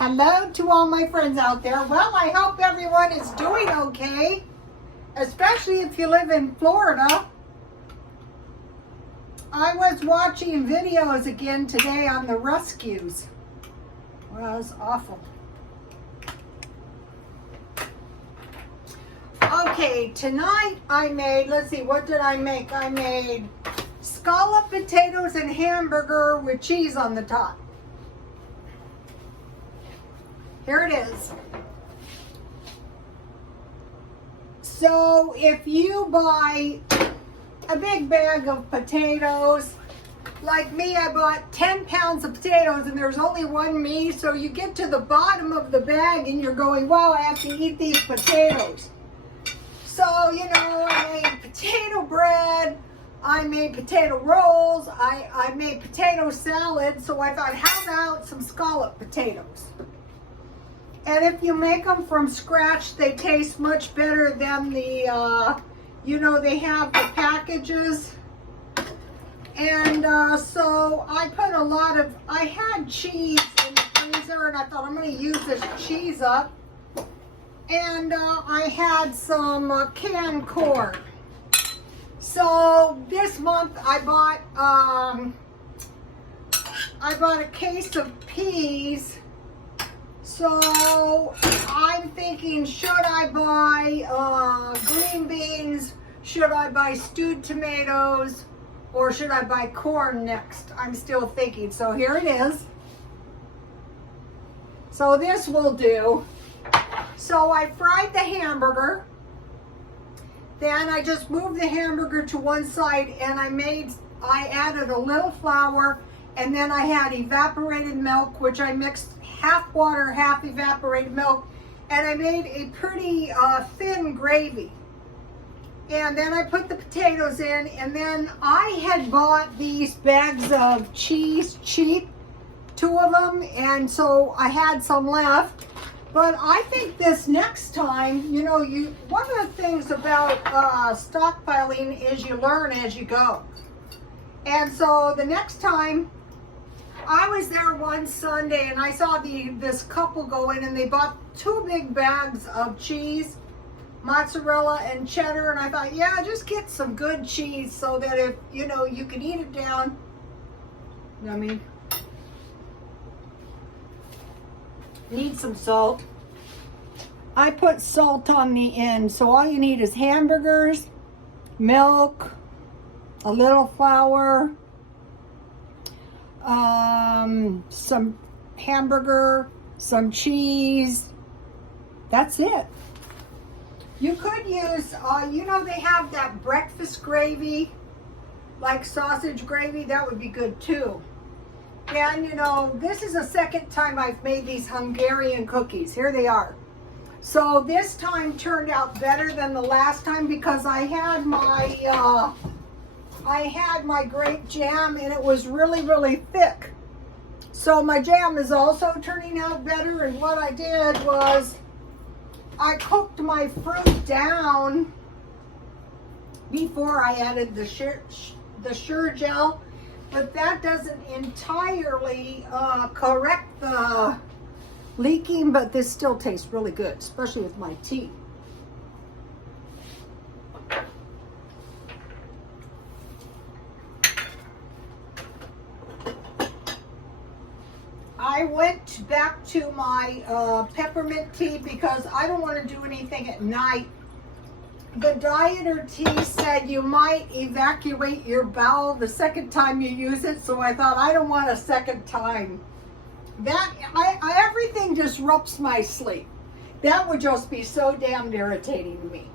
Hello to all my friends out there. Well, I hope everyone is doing okay, especially if you live in Florida. I was watching videos again today on the rescues. Well, it was awful. Okay, tonight I made, let's see, what did I make? I made scalloped potatoes and hamburger with cheese on the top. Here it is. So if you buy a big bag of potatoes, like me, I bought 10 pounds of potatoes and there's only one me, so you get to the bottom of the bag and you're going, wow, I have to eat these potatoes. So, you know, I made potato bread, I made potato rolls, I made potato salad, so I thought, how about some scalloped potatoes? And if you make them from scratch, they taste much better than the, you know, they have the packages. And so I put a lot of, I had cheese in the freezer and I thought I'm going to use this cheese up. And I had some canned corn. So this month I bought a case of peas. So I'm thinking, should I buy green beans? Should I buy stewed tomatoes? Or should I buy corn next? I'm still thinking. So here it is. So this will do. So I fried the hamburger. Then I just moved the hamburger to one side and I added a little flour, and then I had evaporated milk, which I mixed half water, half evaporated milk, and I made a pretty thin gravy. And then I put the potatoes in, and then I had bought these bags of cheese cheap, 2 of them, and so I had some left. But I think this next time, you know, one of the things about stockpiling is you learn as you go. And so the next time, I was there one Sunday and I saw this couple go in and they bought 2 big bags of cheese, mozzarella and cheddar, and I thought, yeah, just get some good cheese so that if, you know, you can eat it down. You know what I mean? Need some salt. I put salt on the end, so all you need is hamburgers, milk, a little flour, some hamburger, some cheese. That's it. You could use, you know, they have that breakfast gravy, like sausage gravy. That would be good too. And you know, this is the second time I've made these Hungarian cookies. Here they are. So this time turned out better than the last time because I had my grape jam and it was really, really thick. So my jam is also turning out better, and what I did was I cooked my fruit down before I added the sure gel, but that doesn't entirely correct the leaking, but this still tastes really good, especially with my tea. I went back to my peppermint tea because I don't want to do anything at night. The dieter tea said you might evacuate your bowel the second time you use it, so I thought I don't want a second time. Everything disrupts my sleep. That would just be so damn irritating to me.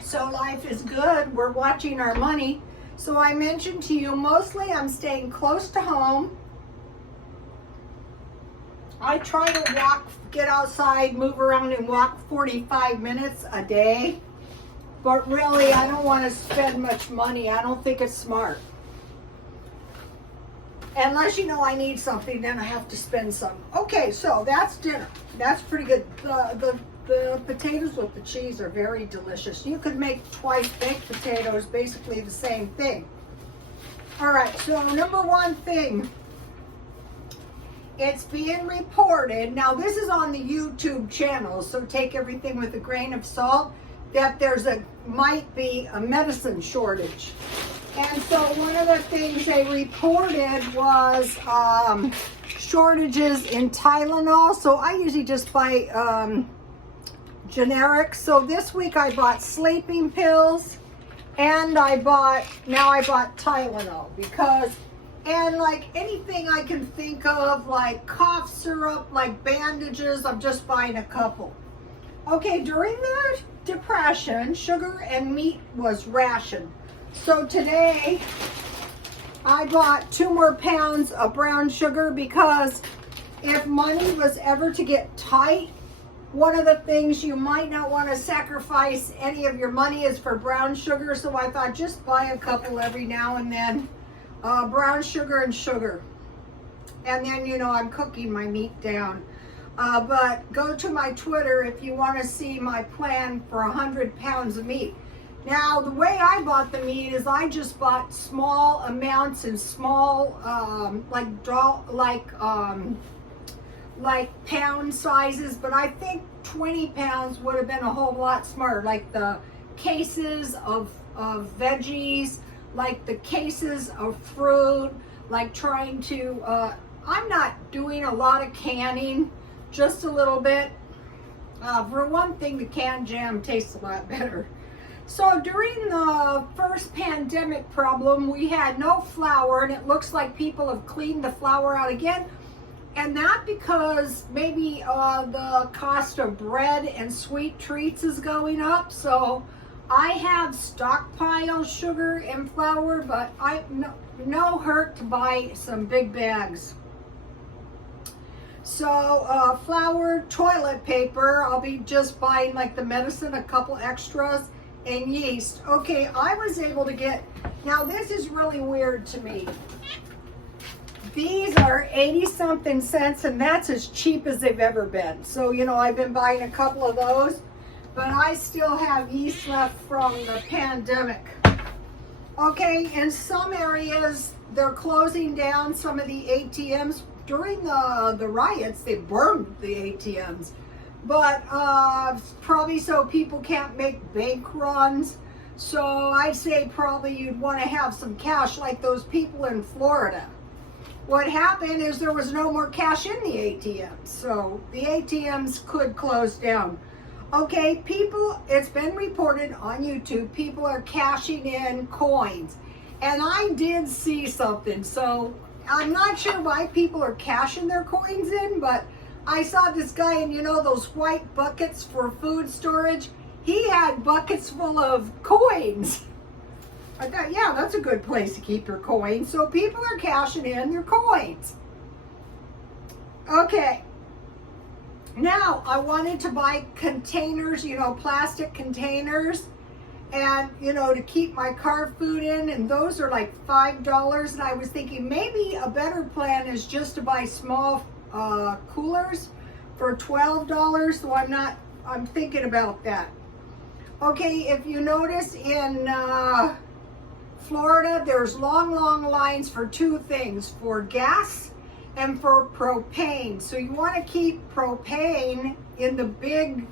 So life is good. We're watching our money. So I mentioned to you, mostly I'm staying close to home. I try to walk, get outside, move around and walk 45 minutes a day. But really, I don't want to spend much money. I don't think it's smart. Unless, you know, I need something, then I have to spend some. Okay, so that's dinner. That's pretty good. The potatoes with the cheese are very delicious. You could make twice baked potatoes, basically the same thing. All right, so number one thing it's being reported, now this is on the YouTube channel, so take everything with a grain of salt, that might be a medicine shortage. And so one of the things they reported was shortages in Tylenol. So I usually just buy generic. So this week I bought sleeping pills, and now I bought Tylenol because, and like anything I can think of, like cough syrup, like bandages, I'm just buying a couple. Okay, during the Depression, sugar and meat was rationed. So today I bought 2 more pounds of brown sugar because if money was ever to get tight, one of the things you might not want to sacrifice any of your money is for brown sugar. So I thought just buy a couple every now and then, brown sugar and sugar. And then, you know, I'm cooking my meat down. But go to my Twitter if you want to see my plan for 100 pounds of meat. Now, the way I bought the meat is I just bought small amounts in small, like pound sizes, but I think 20 pounds would have been a whole lot smarter, like the cases of veggies, like the cases of fruit, like trying to, I'm not doing a lot of canning, just a little bit. For one thing, the canned jam tastes a lot better. So during the first pandemic problem, we had no flour, and it looks like people have cleaned the flour out again. And that because maybe the cost of bread and sweet treats is going up. So I have stockpiled sugar and flour, but no hurt to buy some big bags. So flour, toilet paper, I'll be just buying like the medicine, a couple extras, and yeast. Okay, I was able to get, now this is really weird to me. These are 80-something cents, and that's as cheap as they've ever been. So, you know, I've been buying a couple of those, but I still have yeast left from the pandemic. Okay, in some areas, they're closing down some of the ATMs. During the riots, they burned the ATMs. But probably so people can't make bank runs. So I'd say probably you'd want to have some cash like those people in Florida. What happened is there was no more cash in the ATMs. So the ATMs could close down. Okay, people, it's been reported on YouTube, people are cashing in coins. And I did see something. So I'm not sure why people are cashing their coins in, but I saw this guy in, you know, those white buckets for food storage. He had buckets full of coins. I thought, yeah, that's a good place to keep your coins. So people are cashing in their coins. Okay. Now, I wanted to buy containers, you know, plastic containers. And, you know, to keep my carb food in, and those are like $5. And I was thinking maybe a better plan is just to buy small coolers for $12. So I'm thinking about that. Okay, if you notice in Florida, there's long lines for 2 things, for gas and for propane. So you want to keep propane in the big,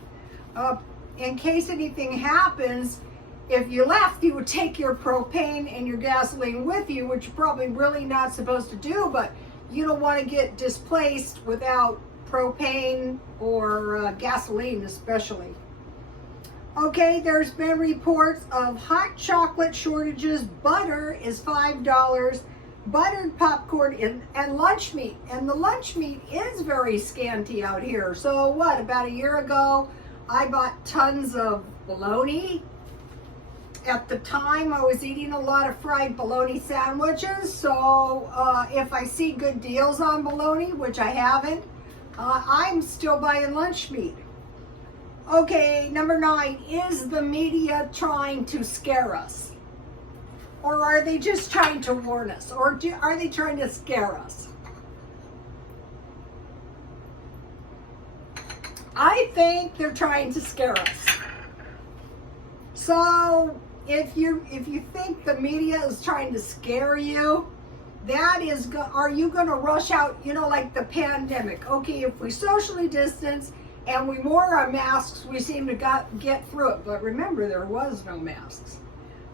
in case anything happens. If you left, you would take your propane and your gasoline with you, which you're probably really not supposed to do, but you don't want to get displaced without propane or gasoline especially. Okay, there's been reports of hot chocolate shortages. Butter is $5. Buttered popcorn and lunch meat. And the lunch meat is very scanty out here. So what, about a year ago, I bought tons of bologna. At the time, I was eating a lot of fried bologna sandwiches. So if I see good deals on bologna, which I haven't, I'm still buying lunch meat. Okay, number 9, is the media trying to scare us? Or are they just trying to warn us? Or are they trying to scare us? I think they're trying to scare us. So if you think the media is trying to scare you, that is, are you going to rush out, you know, like the pandemic? Okay, if we socially distance and we wore our masks, we seem to get through it. But remember, there was no masks.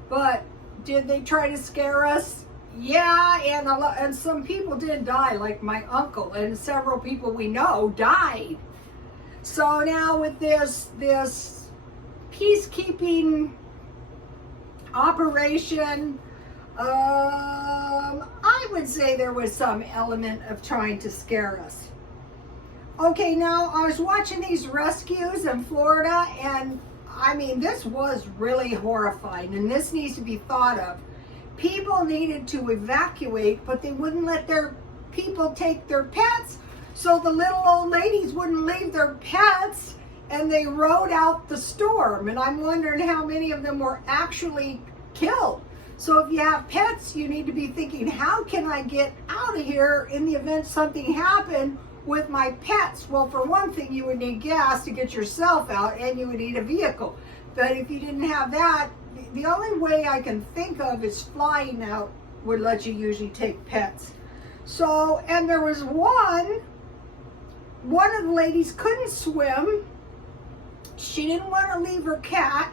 But did they try to scare us? Yeah, and some people did die, like my uncle, and several people we know died. So now with this peacekeeping operation, I would say there was some element of trying to scare us. Okay, now I was watching these rescues in Florida, and I mean, this was really horrifying, and this needs to be thought of. People needed to evacuate, but they wouldn't let their people take their pets, so the little old ladies wouldn't leave their pets, and they rode out the storm. And I'm wondering how many of them were actually killed. So if you have pets, you need to be thinking, how can I get out of here in the event something happened with my pets? Well, for one thing, you would need gas to get yourself out, and you would need a vehicle. But if you didn't have that, the only way I can think of is flying out would let you usually take pets. So, and there was one of the ladies couldn't swim. She didn't want to leave her cat.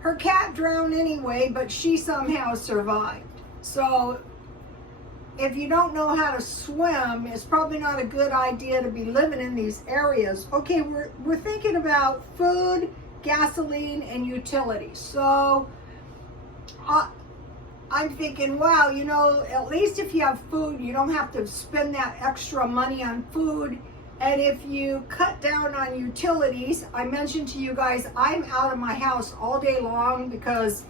Her cat drowned anyway, but she somehow survived. So if you don't know how to swim, it's probably not a good idea to be living in these areas. Okay, we're thinking about food, gasoline, and utilities. So I'm thinking, wow, you know, at least if you have food, you don't have to spend that extra money on food. And if you cut down on utilities, I mentioned to you guys, I'm out of my house all day long because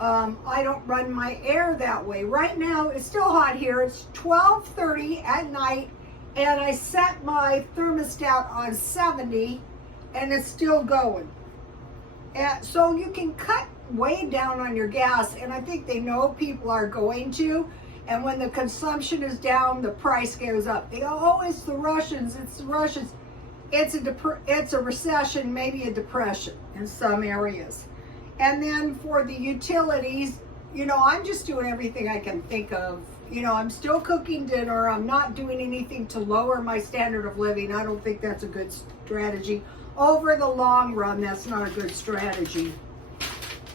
I don't run my air that way. Right now, it's still hot here. It's 12:30 at night, and I set my thermostat on 70, and it's still going. And so you can cut way down on your gas, and I think they know people are going to. And when the consumption is down, the price goes up. They go, oh, it's the Russians, it's the Russians. It's a recession, maybe a depression in some areas. And then for the utilities, you know, I'm just doing everything I can think of. You know, I'm still cooking dinner. I'm not doing anything to lower my standard of living. I don't think that's a good strategy. Over the long run, that's not a good strategy.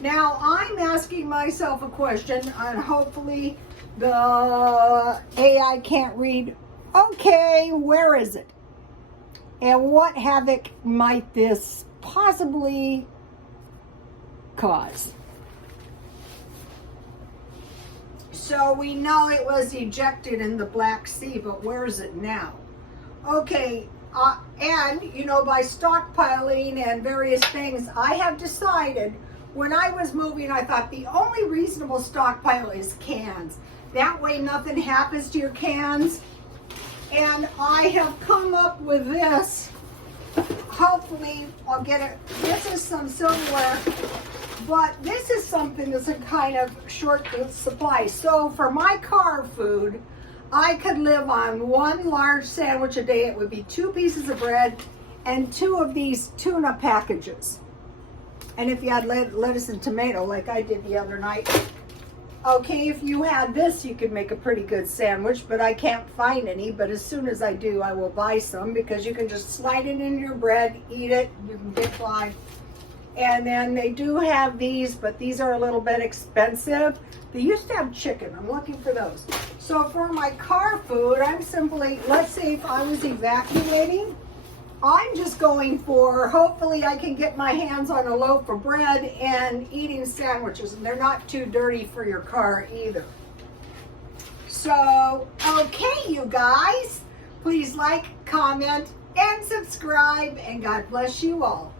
Now, I'm asking myself a question, and hopefully the AI can't read. Okay, where is it? And what havoc might this possibly cause? So we know it was ejected in the Black Sea, but where is it now? Okay, and you know, by stockpiling and various things, I have decided, when I was moving, I thought the only reasonable stockpile is cans. That way nothing happens to your cans. And I have come up with this. Hopefully I'll get it. This is some silverware, but this is something that's a kind of short supply. So for my car food, I could live on one large sandwich a day. It would be 2 pieces of bread and 2 of these tuna packages. And if you had lettuce and tomato like I did the other night. Okay, if you had this, you could make a pretty good sandwich, but I can't find any. But as soon as I do, I will buy some, because you can just slide it in your bread, eat it, you can get by. And then they do have these, but these are a little bit expensive. They used to have chicken. I'm looking for those. So for my car food, I'm simply, let's say if I was evacuating, I'm just going for, hopefully I can get my hands on a loaf of bread and eating sandwiches, and they're not too dirty for your car either. So, okay, you guys, please like, comment, and subscribe, and God bless you all.